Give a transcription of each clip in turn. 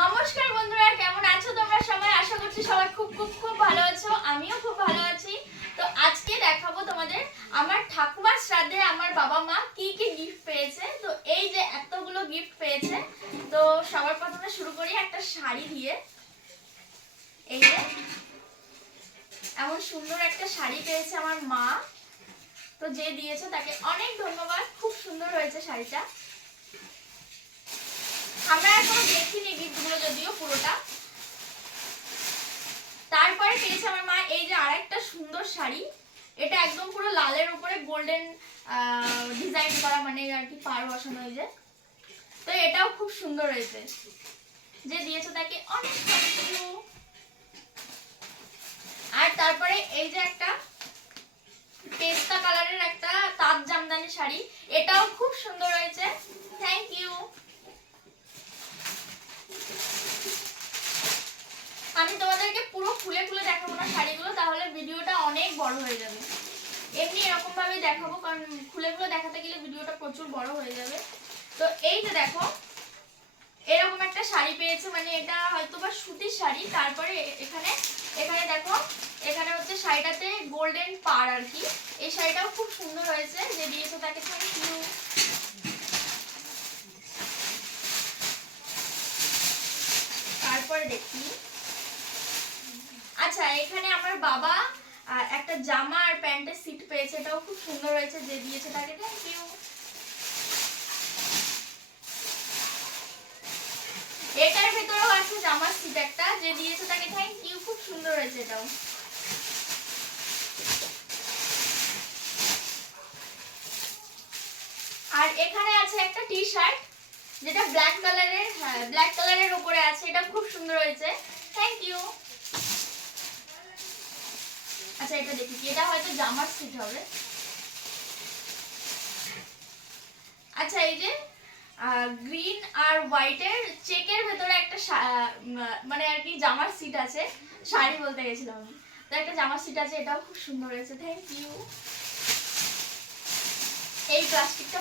নমস্কার বন্ধুরা, কেমন আছো তোমরা সবাই? আশা করছি সবাই খুব খুব খুব ভালো আছো। আমিও খুব ভালো আছি। তো আজকে দেখাবো তোমাদের আমার ঠাকুমার শ্রাদ্ধে আমার বাবা মা কি কি গিফট পেয়েছে। তো এই যে এতগুলো গিফট পেয়েছে, তো সবার প্রথমে শুরু করি একটা শাড়ি দিয়ে। এই যে এমন সুন্দর একটা শাড়ি পেয়েছে আমার মা। তো যে দিয়েছে তাকে অনেক ধন্যবাদ, খুব সুন্দর হয়েছে শাড়িটা। আমরা এখনো দেখিনি গিফটগুলো যদিও পুরোটা। তারপরে পেয়েছে আমার মা এই যে আরেকটা সুন্দর শাড়ি। এটা একদম পুরো লালের উপরে গোল্ডেন ডিজাইন করা, মানে আর কি পাড় বসানো হয়েছে। তো এটাও খুব সুন্দর হয়েছে। যে দিয়েছে তাকে অনেক থ্যাংক ইউ। আর তারপরে এই যে একটা পেস্তা কালারের একটা তাঁত জামদানি শাড়ি, এটাও খুব সুন্দর হয়েছে, থ্যাংক ইউ। আমি তোমাদেরকে পুরো খুলে খুলে দেখাবো না শাড়িগুলো, তাহলে ভিডিওটা অনেক বড় হয়ে যাবে। এমনি এরকম ভাবে দেখাবো, কারণ খুলে খুলে দেখাতে গেলে ভিডিওটা প্রচুর বড় হয়ে যাবে। তো এই যে দেখো এরকম একটা শাড়ি পেয়েছে, মানে এটা হয়তো বা সুতির শাড়ি। তারপরে এখানে এখানে দেখো, এখানে হচ্ছে শাড়িটাতে গোল্ডেন পাড় আর কি। এই শাড়িটাও খুব সুন্দর হয়েছে, যে দিয়েছে তাকে থ্যাংক ইউ। তারপরে দেখি, আচ্ছা এখানে আমার বাবা একটা জামা আর প্যান্টের সিট পেয়েছে, এটাও খুব সুন্দর হয়েছে, যে দিয়েছে তাকে থ্যাংক ইউ। এটার ভিতরেও আছে জামার সিট একটা, যে দিয়েছে তাকে থ্যাংক ইউ, খুব সুন্দর হয়েছে এটাও। আর এখানে আছে একটা টি শার্ট, যেটা ব্ল্যাক কালারের, হ্যাঁ ব্ল্যাক কালারের উপরে আছে, এটা খুব সুন্দর হয়েছে, থ্যাংক ইউ। আচ্ছা এটা দেখি, এটা হয়তো জামার সিট হবে। আচ্ছা এই যে গ্রিন আর হোয়াইটের চেকের ভেতরে একটা মানে আর কি জামার সিট আছে, শাড়ি বলতে গেছিলাম আমি। তো একটা জামার সিট আছে, এটাও খুব সুন্দর হয়েছে, থ্যাংক ইউ। এই প্লাস্টিকটা।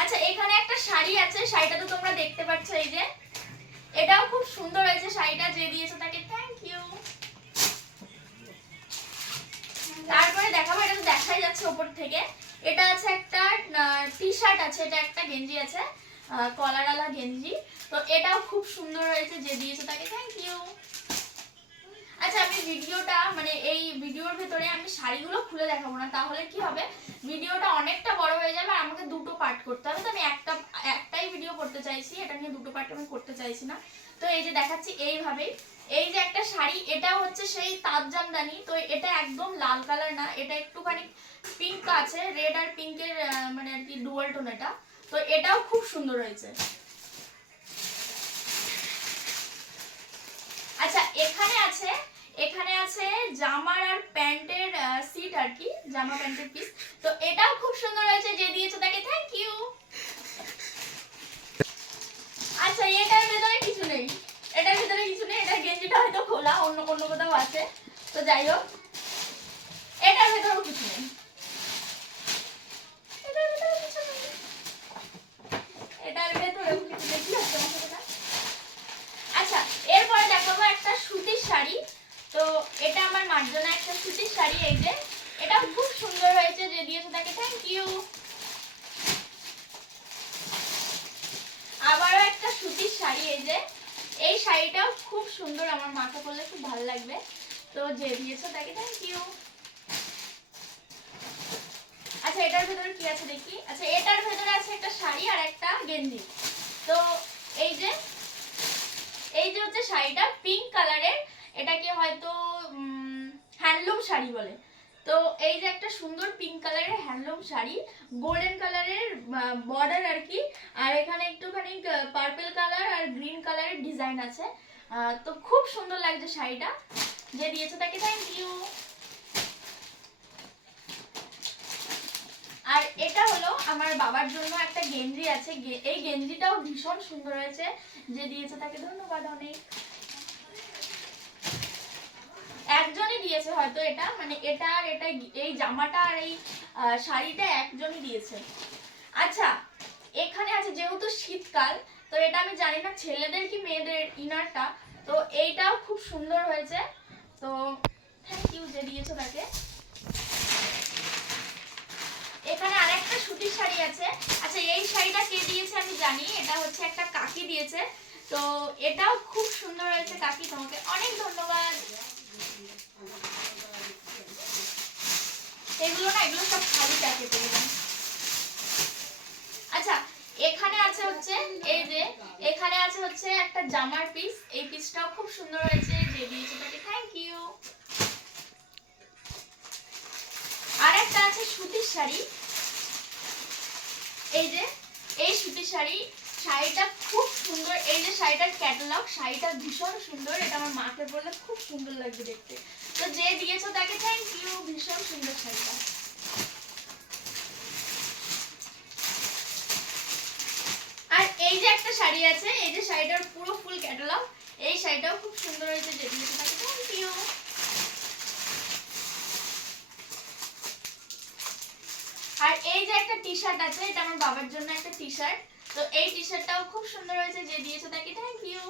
আচ্ছা এখানে একটা শাড়ি আছে, শাড়িটা তো তোমরা দেখতে পাচ্ছ, এই যে এটাও খুব সুন্দর হয়েছে শাড়িটা, যে দিয়েছে তাকে থ্যাংক ইউ। তারপরে দেখাবো, এটা তো দেখাই যাচ্ছে উপর থেকে। এটা আছে একটা টি শার্ট আছে, এটা একটা গেঞ্জি আছে, কলারওয়ালা গেঞ্জি। তো এটাও খুব সুন্দর হয়েছে, যে দিয়েছে তাকে থ্যাংক ইউ। আচ্ছা আমি ভিডিওটা, মানে এই ভিডিওর ভেতরে আমি শাড়িগুলো খুলে দেখাবো না, তাহলে কি হবে ভিডিওটা অনেকটা বড় হয়ে যাবে, আর আমাকে দুটো পার্ট করতে হবে। তো আমি একটাই ভিডিও করতে চাইছি, এটা নিয়ে দুটো পার্ট আমি করতে চাইছি না। তো এই যে দেখাচ্ছি এইভাবেই। এই যে একটা শাড়ি, এটা হচ্ছে সেই তাঁত জামদানি। তো এটা একদম লাল কালার না, এটা একটুখানি পিঙ্ক আছে, রেড আর পিঙ্কের মানে আর কি ডুয়াল টোন এটা। তো এটাও খুব সুন্দর হয়েছে। আচ্ছা এখানে আছে জামার আর প্যান্টের সিট আর কি, জামা প্যান্টের পিস। তো এটাও খুব সুন্দর হয়েছে, যে দিয়েছে তাকে থ্যাংক ইউ। আচ্ছা এটার ভেতরে কিছু নেই, এটার ভিতরে কিছু নেই, এটা গেঞ্জিটা হয়তো খোলা, অন্য কোনো কোথাও আছে। তো যাই হোক, এটার ভেতরেও কিছু নেই, এটার ভেতরে কিছু নেই, এটার ভেতরেও কিছু নেই। কি হচ্ছে মশলাটা? আচ্ছা এরপরে দেখাবো একটা সুতির শাড়ি। তো এটা আমার মার জন্য একটা সুতির শাড়ি, এই যে এটাও খুব সুন্দর হয়েছে, যে দিয়েছে তাকে থ্যাংক ইউ। আবারও একটা সুতির শাড়ি, এই যে এই শাড়িটাও খুব সুন্দর, আমার মাথা পরলে খুব ভালো লাগবে। তো যে দিয়েছে তাকে থ্যাংক ইউ। আচ্ছা এটার ভেতরে কি আছে দেখি। আচ্ছা এটার ভেতরে আছে একটা শাড়ি আর একটা গেঞ্জি। তো এই যে হচ্ছে শাড়িটা পিঙ্ক কালারের, এটাকে হয়তো হ্যান্ডলুম শাড়ি বলে। তো এই যে একটা সুন্দর পিঙ্ক কালারের হ্যান্ডলুম শাড়ি, গোল্ডেন কালারের বর্ডার আর কি, আর এখানে একটুখানি পার্পল কালার আর গ্রিন কালারের ডিজাইন আছে। তো খুব সুন্দর লাগছে শাড়িটা, যে দিয়েছে তাকে থ্যাংক ইউ। আর এটা হলো আমার বাবার জন্য একটা গেঞ্জি আছে, এই গেঞ্জিটাও ভীষণ সুন্দর হয়েছে, যে দিয়েছে তাকে ধন্যবাদ অনেক। একজনই দিয়েছে হয়তো এটা, মানে এটা আর এটা, এই জামাটা আর এই শাড়িটা একজনই দিয়েছে। আচ্ছা এখানে আছে, যেহেতু শীতকাল, তো এটা আমি জানি না ছেলেদের কি মেয়েদের ইনারটা, তো এইটাও খুব সুন্দর হয়েছে। তো থ্যাংক ইউ যে দিয়েছো তাকে। এখানে আরেকটা সুতির শাড়ি আছে। আচ্ছা এই শাড়িটা কে দিয়েছে আমি জানি, এটা হচ্ছে একটা কাকি দিয়েছে। তো এটাও খুব সুন্দর হয়েছে কাকি, তোমাকে অনেক ধন্যবাদ। এগুলো সব খালি প্যাকেটে দিলাম। আচ্ছা এখানে আছে হচ্ছে এই যে, এখানে আছে হচ্ছে একটা জামার পিস, এই পিসটাও খুব সুন্দর হয়েছে, যে দিয়েছে তাকে থ্যাংক ইউ। আর একটা আছে সুতির শাড়ি, এই যে এই সুতির শাড়ি, শাড়িটা খুব সুন্দর। এই যে শাড়িটার ক্যাটালগ, শাড়িটা ভীষণ সুন্দর, এটা আমার মাকে বললে খুব সুন্দর লাগবে দেখতে। তো যে দিয়েছো তাকে থ্যাংক ইউ, ভীষণ সুন্দর শাড়িটা। আর এই যে একটা শাড়ি আছে, এই যে শাড়িটার পুরো ফুল ক্যাটালগ, এই শাড়িটাও খুব সুন্দর হয়েছে, যে দিয়েছো তাকে থ্যাংক ইউ। আর এই যে একটা টি শার্ট আছে, এটা আমার বাবার জন্য একটা টি শার্ট, তো এই টি শার্টটাও খুব সুন্দর হয়েছে, যে দিয়েছো তাকে থ্যাংক ইউ।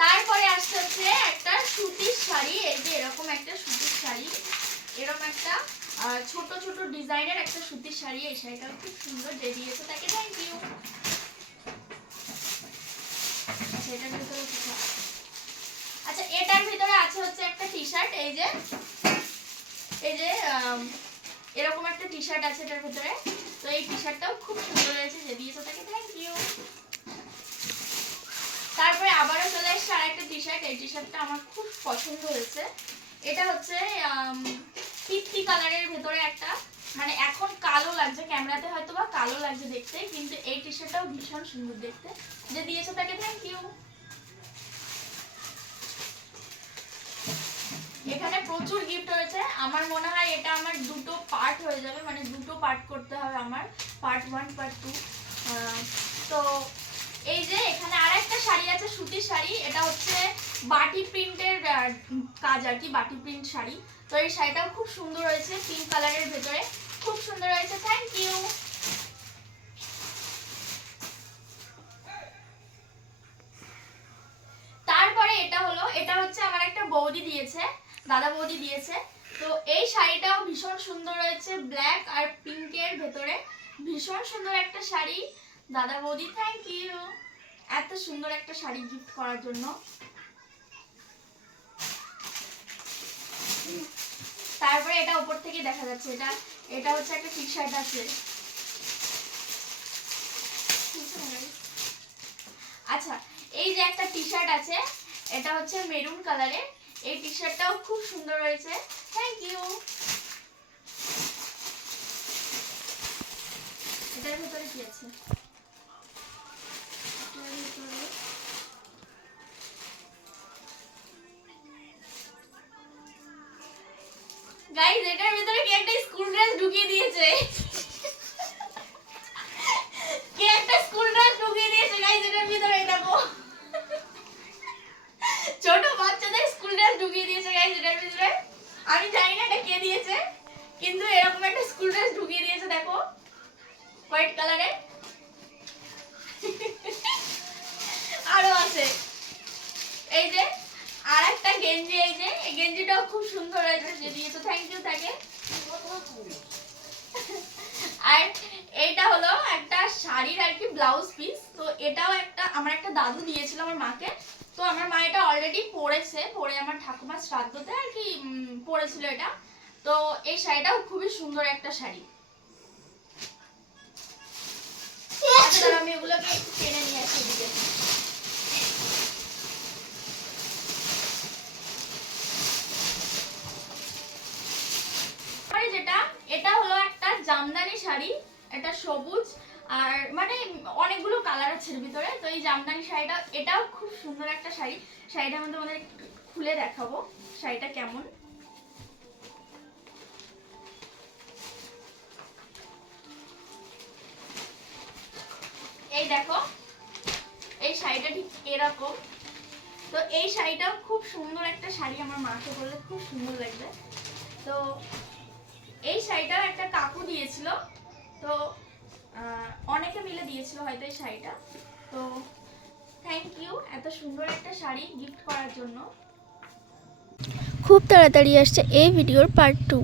তারপরে আসছে হচ্ছে একটা সুতির শাড়ি, এই যে এরকম একটা সুতির শাড়ি, এরকম একটা ছোট ছোট ডিজাইনের একটা সুতির শাড়ি, এই শাড়িটাও খুব সুন্দর, যে দিয়েছো তাকে থ্যাংক ইউ। আচ্ছা এটার ভিতরে আছে হচ্ছে একটা টি শার্ট, এই যে এরকম একটা টি শার্ট আছে এটার ভিতরে, তো এই টি শার্টটাও খুব সুন্দর হয়েছে, যে দিয়েছো তাকে থ্যাংক ইউ। তারপরে আবারও চলে এসছে আরেকটা টি শার্ট, এই টি শার্টটা আমার খুব পছন্দ হয়েছে। এটা হচ্ছে পিত্তি কালারের ভেতরে একটা, মানে এখন কালো লাগছে ক্যামেরাতে, হয়তো বা কালো লাগছে দেখতে, কিন্তু এই টি শার্টটাও ভীষণ সুন্দর দেখতে, যে দিয়েছো তাকে থ্যাংক ইউ। এখানে প্রচুর গিফট হয়েছে, আমার মনে হয় এটা আমার দুটো পার্ট হয়ে যাবে, মানে দুটো পার্ট করতে হবে আমার, পার্ট 1 পার্ট 2। তো এই যে এখানে আরেকটা শাড়ি আছে সুতির শাড়ি, এটা হচ্ছে বাটি প্রিন্টের কাজ আর কি, বাটি প্রিন্ট শাড়ি, তো এই শাড়িটাও খুব সুন্দর হয়েছে, পিঙ্ক কালারের ভেতরে খুব সুন্দর হয়েছে, থ্যাংক ইউ। তারপরে এটা হচ্ছে আমার একটা বৌদি দিয়েছে, দাদা বৌদি দিয়েছে, তো এই শাড়িটাও ভীষণ সুন্দর হয়েছে, ব্ল্যাক আর পিঙ্কের ভেতরে, ভীষণ সুন্দর একটা শাড়ি, দাদা বৌদি থ্যাংক ইউ এত সুন্দর একটা শাড়ি গিফট করার জন্য। তারপরে এটা উপর থেকে দেখা যাচ্ছে, এটা হচ্ছে একটা টি শার্ট আছে। আচ্ছা এই যে একটা টি শার্ট আছে, এটা হচ্ছে মেরুন কালারের, এই টি শার্টটাও খুব সুন্দর হয়েছে, থ্যাংক ইউ। এটার ভিতরে কি আছে? গাইস এটার ভিতরে কি একটা স্কুল ড্রেস ঢুকিয়ে দিয়েছে, কে একটা স্কুল ড্রেস ঢুকিয়ে দিয়েছে গাইস এটার ভিতরে, দেখো ছোট বাচ্চাদের স্কুল ড্রেস ঢুকিয়ে দিয়েছে গাইস এটার ভিতরে, আমি জানি না এটা কে দিয়েছে, কিন্তু এরকম একটা স্কুল ড্রেস ঢুকিয়ে দিয়েছে, দেখো হোয়াইট কালারে। আরো আছে এই যে আরেকটা গেঞ্জি, এই যে এই গেঞ্জিটাও খুব সুন্দর হয়েছে, যে দিয়েছো থ্যাংক ইউ তাকে। আর এইটা হলো একটা শাড়ির আর কি ব্লাউজ পিস, তো এটাও আমার একটা দাদু দিয়েছিল আমার মাকে, তো আমার মা এটা অলরেডি পরে আমার ঠাকুমার শ্রাদ্ধতে আর কি পরেছিল এটা, তো এই শাড়িটাও খুবই সুন্দর একটা শাড়ি। আমি এগুলোকে একটু টেনে নিয়ে আসি এদিকে। যেটা এটা হলো একটা জামদানি শাড়ি, এটা সবুজ আর মানে অনেকগুলো কালার আছে এর ভিতরে, তো এই জামদানি শাড়িটা এটাও খুব সুন্দর একটা শাড়ি, শাড়িটা আমি তোমাদের খুলে দেখাবো শাড়িটা কেমন। এই দেখো এই শাড়িটা ঠিক এরকম, তো এই শাড়িটাও খুব সুন্দর একটা শাড়ি, আমার মাকে বললে খুব সুন্দর লাগবে। তো এই শাড়িটাও একটা কাকু দিয়েছিল, তো অনেকে মিলে দিয়েছিল হয়তো এই শাড়িটা। তো থ্যাংক ইউ এত সুন্দর একটা শাড়ি গিফট করার জন্য। খুব তাড়াতাড়ি আসছে এই ভিডিওর পার্ট 2।